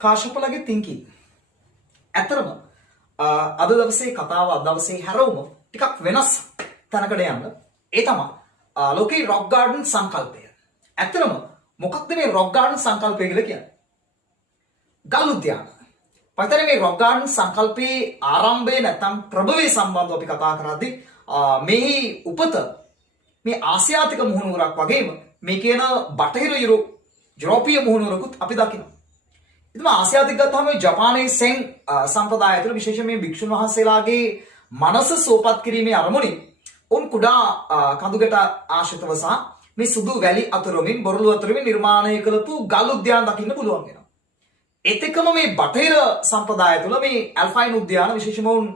කාශ්‍යපලගේ thinking ඇතරම අද දවසේ කතාව අද දවසේ හැරවුම ටිකක් වෙනස් තැනකට යන්න. ඒ තමයි ලෝකේ රොක් ගාඩන් සංකල්පය. ඇතරම මොකක්ද මේ රොක් ගාඩන් සංකල්පය කියලා කියන්නේ? ගල් උද්‍යාන. පතර මේ රොක් ගාඩන් සංකල්පයේ ආරම්භය නැත්නම් ප්‍රභවය සම්බන්ධව අපි කතා කරද්දී මේ උපත මේ ආසියාතික මුහුණුවරක් වගේම මේ කියන බටහිර යුරෝපීය මුහුණුවරකුත් අපි දකිනවා. ඉතින් ආසියාතික ගත්තාම මේ ජපානයේ සෙන් සම්ප්‍රදාය තුළ විශේෂයෙන් මේ භික්ෂුන් වහන්සේලාගේ මනස සෝපත් කිරීමේ අරමුණින් උන් කුඩා කඳුගැට ආශ්‍රිතව සහ මේ සුදු වැලි අතුරුමින් බොරළු අතුරුමින් නිර්මාණය කළපු ගල් උද්‍යාන දකින්න පුළුවන් වෙනවා. ඒත් එක්කම මේ බටහිර සම්ප්‍රදාය තුළ මේ ඇල්ෆයින් උද්‍යාන විශේෂම උන්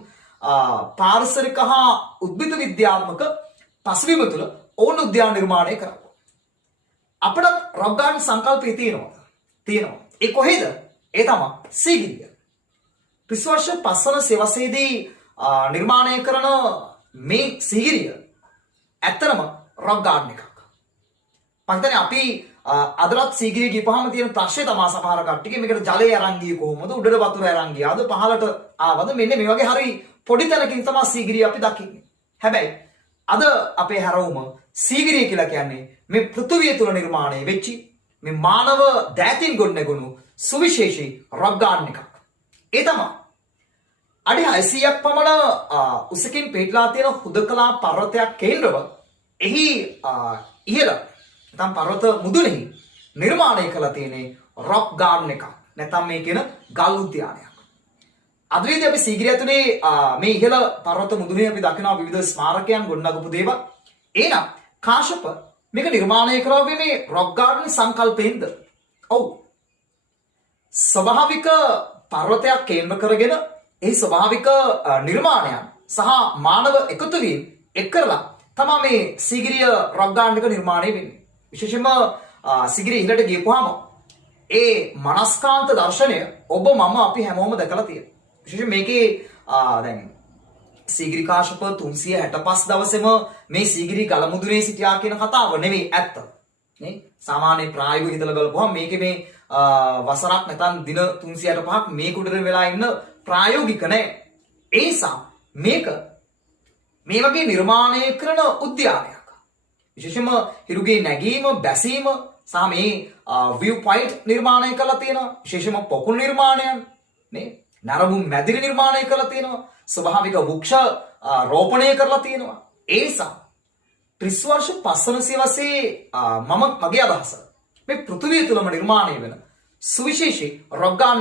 පාරිසරික හා උද්භිද විද්‍යාත්මක පසුබිම තුළ ඕන උද්‍යාන නිර්මාණය කරනවා. අපිට රොක් ගාඩන් සංකල්පය තියෙනවා. ඒ කොහෙද? ඒ තමයි සීගිරිය. 30 වර්ෂ පස්වන සෙවසේදී නිර්මාණය කරන මේ සීගිරිය ඇත්තටම රොක් ගාඩන් එකක්. පන්තනේ අපි අදරත් සීගිරිය ගිහපුවාම තියෙන ප්‍රශ්නේ තමයි සමහර කට්ටියගේ මේකට ජලය අරන් ගියේ කොහොමද? උඩට වතුර අරන් ගියාද? පහළට ආවද? මෙන්න මේ වගේ හරි පොඩි තැනකින් තමයි සීගිරිය අපි දකින්නේ. හැබැයි අද අපේ හැරවුම සීගිරිය කියලා කියන්නේ මේ පෘථිවිය තුල නිර්මාණය වෙච්ච මේ මානව දෑතින් ගොඩනැගුණු සුවිශේෂී රොක් ගාඩන් එකක්. ඒ තමයි අඩි 600ක් පමණ උසකින් පිටලා තියෙන හුදකලා පර්වතයක් කේන්ද්‍රව එහි ඉහළ නැත්නම් පර්වත මුදුනේ නිර්මාණය කළා තියෙන රොක් ගාඩන් එකක්. නැත්නම් මේ කියන ගල් උද්‍යානයක්. අද වේදී අපි සීගිරිය තුනේ මේ ඉහළ පර්වත මුදුනේ අපි දකිනවා විවිධ ස්මාරකයන් ගොඩනගපු දේවල්. එහෙනම් කාශ්‍යප මේක නිර්මාණය කරන්නේ මේ රොක් ගාඩන් සංකල්පයෙන්ද? ඔව්. ස්වභාවික පර්වතයක් කේන්ද්‍ර කරගෙන ඒ ස්වභාවික නිර්මාණයන් සහ මානව එකතු වීම එක් කරලා තමයි මේ සීගිරිය රොක් ගාඩන් එක නිර්මාණය වෙන්නේ. විශේෂයෙන්ම සීගිරිය ඉහළට ගියපුවාම ඒ මනස්කාන්ත දර්ශනය ඔබ මම අපි හැමෝම දැකලා තියෙනවා. විශේෂයෙන් මේකේ දැන් සීගිරි කාශ්‍යප 365 දවසෙම මේ සීගිරි ගල මුදුනේ සිටියා කියන කතාව නෙවෙයි ඇත්ත. නේ? සාමාන්‍ය ප්‍රායෝගිකව හිතලා බලපුවම මේකේ මේ වසරක් නැත්නම් දින 365ක් මේ කුඩර වෙලා ඉන්න ප්‍රායෝගික නැහැ. ඒ නිසා මේක මේ වගේ නිර්මාණය කරන උද්‍යානයක්. විශේෂයෙන්ම හිරුගේ නැගීම, බැසීම සහ මේ view point නිර්මාණය කරලා තියෙනවා. විශේෂයෙන්ම පොකුණු නිර්මාණයන් නේ? නරඹුම් මැදිරි නිර්මාණය කරලා තියෙනවා. ස්වභාවික වෘක්ෂ රෝපණය කරලා තියෙනවා. ඒ නිසා 30 වර්ෂ පස්වන සියවසේ මගේ අදහස මේ පෘථිවිය තුලම නිර්මාණය වෙන සුවිශේෂී රොක් ගාඩන්